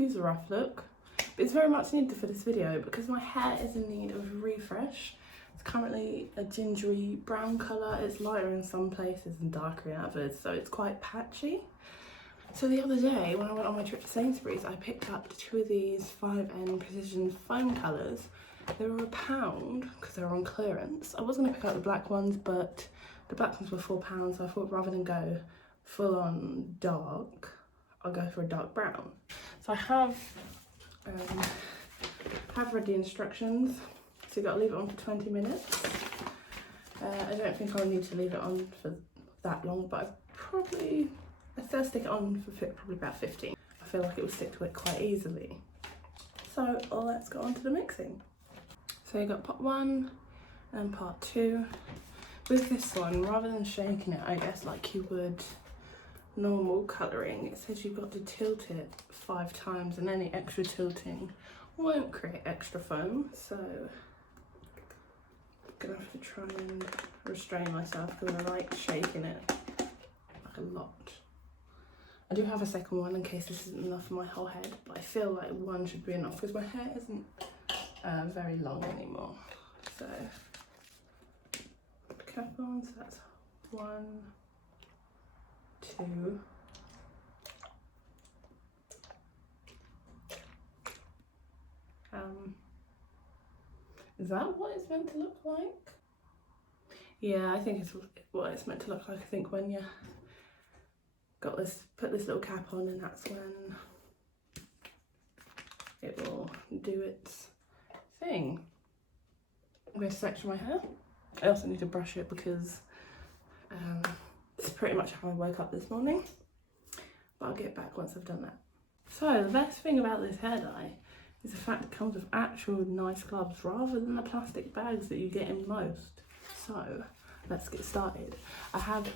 excuse the rough look, but it's very much needed for this video because my hair is in need of a refresh. It's currently a gingery brown colour. It's lighter in some places and darker in others, so it's quite patchy. So the other day when I went on my trip to Sainsbury's, I picked up 2 of these 5N Precision foam colours. They were £1 because they were on clearance. I was going to pick up the black ones, but the black ones were £4, so I thought rather than go full on dark, I'll go for a dark brown. So I have read the instructions. So you've got to leave it on for 20 minutes. I don't think I'll need to leave it on for that long, but I still stick it on for probably about 15. I feel like it will stick to it quite easily. So let's go on to the mixing. So you've got part 1 and part 2. With this one, rather than shaking it, I guess like you would normal colouring, it says you've got to tilt it 5 times, and any extra tilting won't create extra foam. So I'm gonna have to try and restrain myself because I like shaking it like a lot. I do have a second one in case this isn't enough for my whole head, but I feel like 1 should be enough because my hair isn't very long anymore. So cap on, so that's 1, 2. Is that what it's meant to look like? Yeah, I think it's what it's meant to look like. I think when you got this, put this little cap on, and that's when it will do its thing. I'm going to section my hair. I also need to brush it because it's pretty much how I woke up this morning, but I'll get back once I've done that. So the best thing about this hair dye is the fact it comes with actual nice gloves rather than the plastic bags that you get in most. So let's get started. I have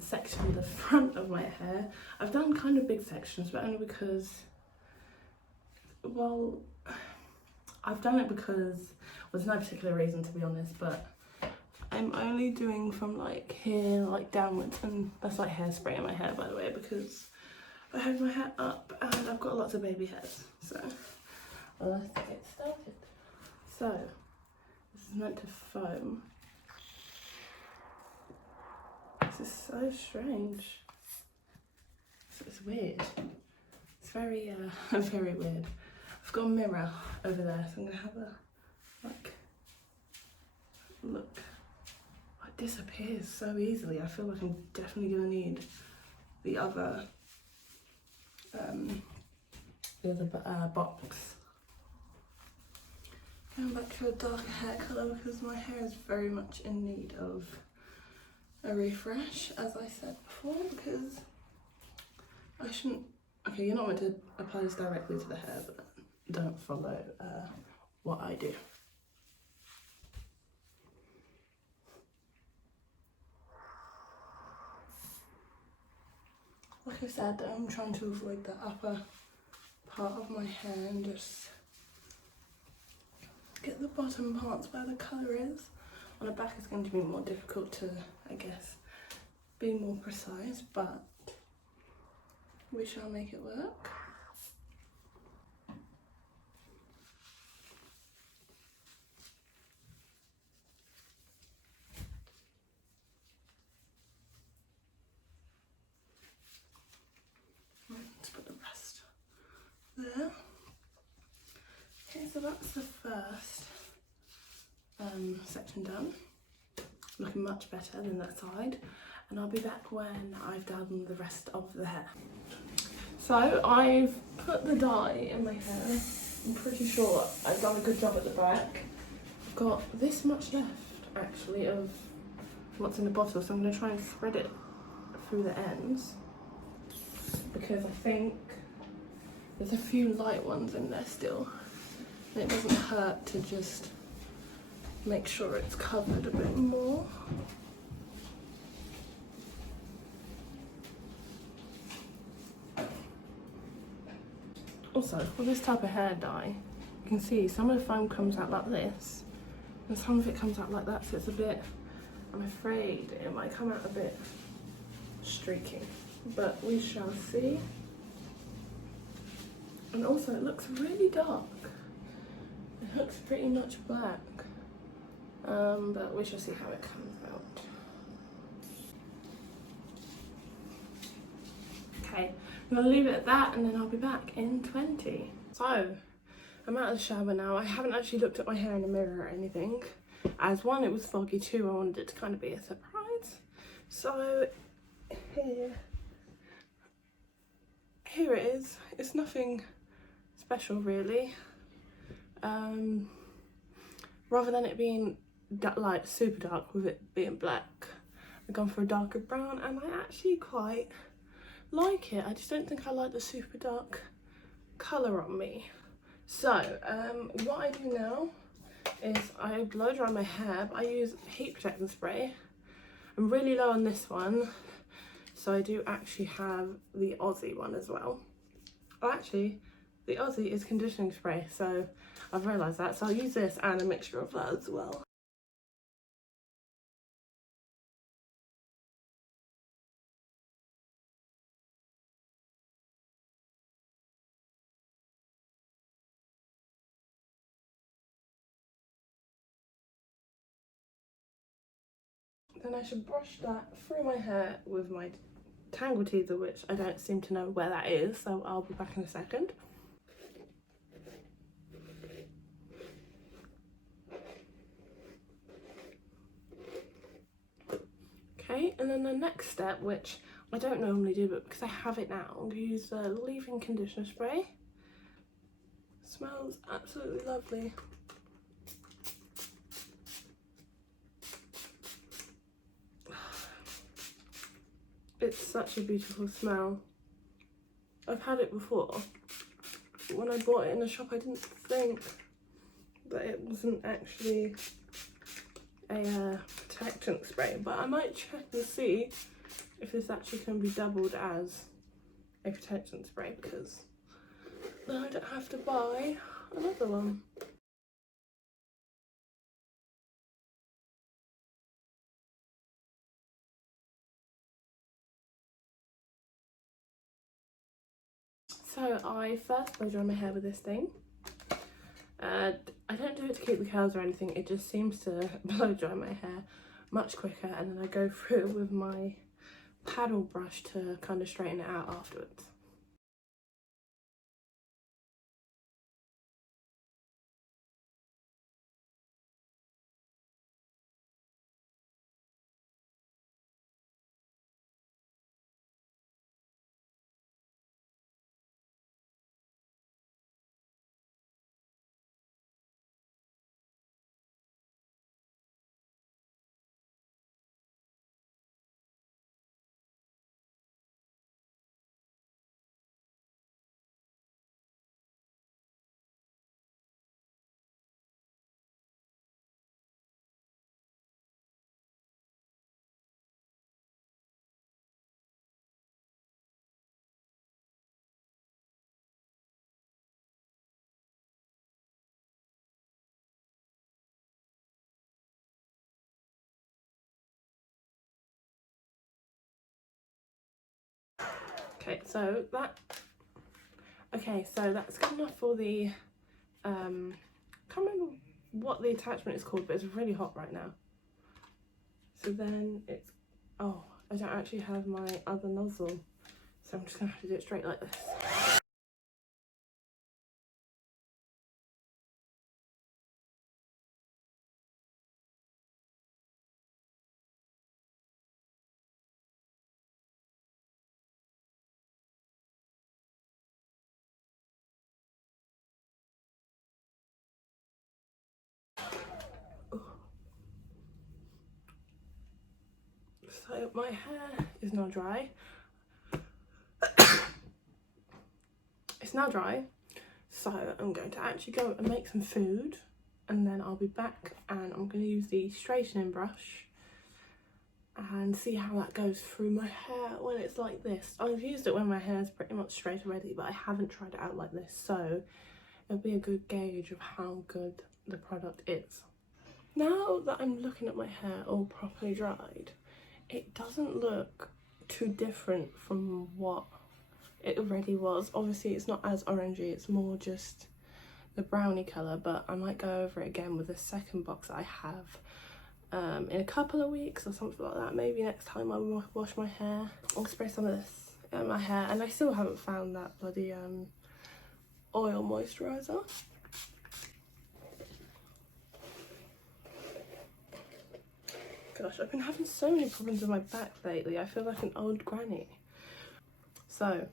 sectioned the front of my hair. I've done kind of big sections, but only because, well, I've done it because, well, there's no particular reason to be honest, but I'm only doing from like here, like downwards, and that's like hairspray in my hair, by the way, because I have my hair up and I've got lots of baby hairs. So let's get started. So this is meant to foam. This is so strange. So it's weird. It's very very weird. I've got a mirror over there, so I'm gonna have a look. It disappears so easily. I feel like I'm definitely gonna need the other box. Going back to a darker hair colour because my hair is very much in need of a refresh, as I said before, because I shouldn't, okay, you're not meant to apply this directly to the hair, but don't follow what I do. Like I said, I'm trying to avoid the upper part of my hair and just get the bottom parts where the colour is. On the back it's going to be more difficult to, I guess, be more precise, but we shall make it work. Let's put the rest there. Okay, so that's the first section done. Looking much better than that side, and I'll be back when I've done the rest of the hair. So I've put the dye in my hair. I'm pretty sure I've done a good job at the back. I've got this much left actually of what's in the bottle, so I'm going to try and thread it through the ends because I think there's a few light ones in there still, and it doesn't hurt to just make sure it's covered a bit more. Also, with this type of hair dye, you can see some of the foam comes out like this, and some of it comes out like that, so it's a bit, I'm afraid it might come out a bit streaky, but we shall see. And also it looks really dark. It looks pretty much black. But we shall see how it comes out. Okay, I'm gonna leave it at that and then I'll be back in 20. So, I'm out of the shower now. I haven't actually looked at my hair in the mirror or anything. As one, it was foggy, two, I wanted it to kind of be a surprise. So, here it is. It's nothing special really. Rather than it being like super dark with it being black, I've gone for a darker brown and I actually quite like it. I just don't think I like the super dark colour on me. So what I do now is I blow dry my hair, but I use heat protectant spray. I'm really low on this one, so I do actually have the Aussie one as well. Oh, actually the Aussie is conditioning spray, so I've realised that, so I'll use this and a mixture of that as well. Then I should brush that through my hair with my Tangle Teezer, which I don't seem to know where that is, so I'll be back in a second. Okay, and then the next step, which I don't normally do, but because I have it now, I'm going to use the leave-in conditioner spray. Smells absolutely lovely. It's such a beautiful smell. I've had it before. When I bought it in the shop, I didn't think that it wasn't actually a protectant spray, but I might check and see if this actually can be doubled as a protectant spray, because then I don't have to buy another one. So I first blow dry my hair with this thing. I don't do it to keep the curls or anything, it just seems to blow dry my hair much quicker, and then I go through with my paddle brush to kind of straighten it out afterwards. Okay, so that's good enough for the can't remember what the attachment is called, but it's really hot right now. So then it's, oh, I don't actually have my other nozzle, so I'm just gonna have to do it straight like this. So my hair is now dry. It's now dry, so I'm going to actually go and make some food, and then I'll be back and I'm going to use the straightening brush and see how that goes through my hair when it's like this. I've used it when my hair is pretty much straight already, but I haven't tried it out like this, so it'll be a good gauge of how good the product is. Now that I'm looking at my hair all properly dried, it doesn't look too different from what it already was. Obviously it's not as orangey, it's more just the brownie colour, but I might go over it again with the second box that I have in a couple of weeks or something like that. Maybe next time I wash my hair. I'll spray some of this in my hair, and I still haven't found that bloody oil moisturiser. Gosh, I've been having so many problems with my back lately. I feel like an old granny. So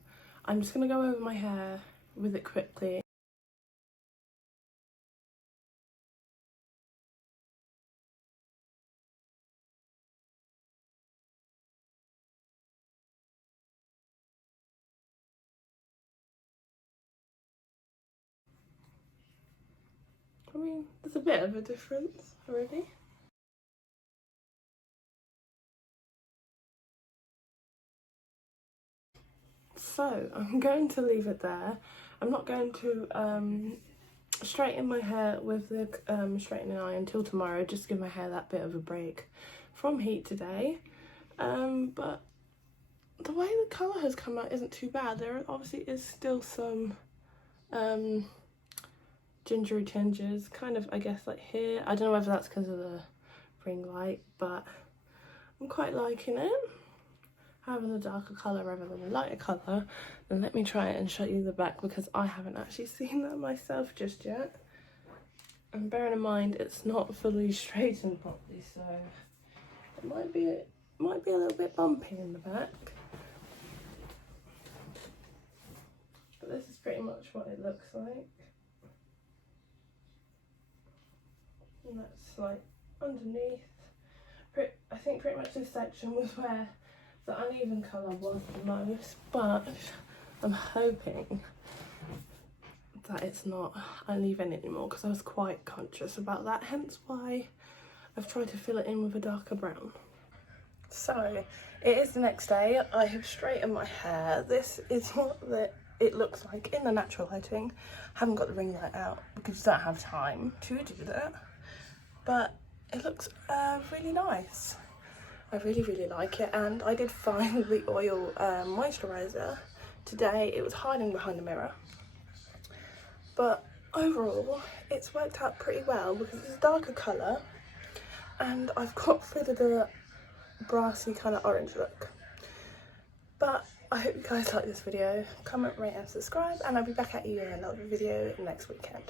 I'm just gonna go over my hair with it quickly. I mean, there's a bit of a difference already. So I'm going to leave it there. I'm not going to straighten my hair with the straightening iron until tomorrow, just to give my hair that bit of a break from heat today. But the way the colour has come out isn't too bad. There obviously is still some gingery tinges, kind of, I guess, like here. I don't know whether that's because of the ring light, but I'm quite liking it. Having a darker colour rather than a lighter colour. Then let me try it and show you the back, because I haven't actually seen that myself just yet. And bearing in mind it's not fully straightened properly, so it might be a little bit bumpy in the back. But this is pretty much what it looks like. And that's like underneath. I think pretty much this section was where the uneven colour was the most, but I'm hoping that it's not uneven anymore, because I was quite conscious about that, hence why I've tried to fill it in with a darker brown. So it is the next day. I have straightened my hair. This is what it looks like in the natural lighting. Haven't got the ring light out because I don't have time to do that, but it looks really nice. I really like it, and I did find the oil moisturiser today. It was hiding behind the mirror, but overall it's worked out pretty well because it's a darker colour and I've got rid of the brassy kind of orange look. But I hope you guys like this video. Comment, rate and subscribe, and I'll be back at you in another video next weekend.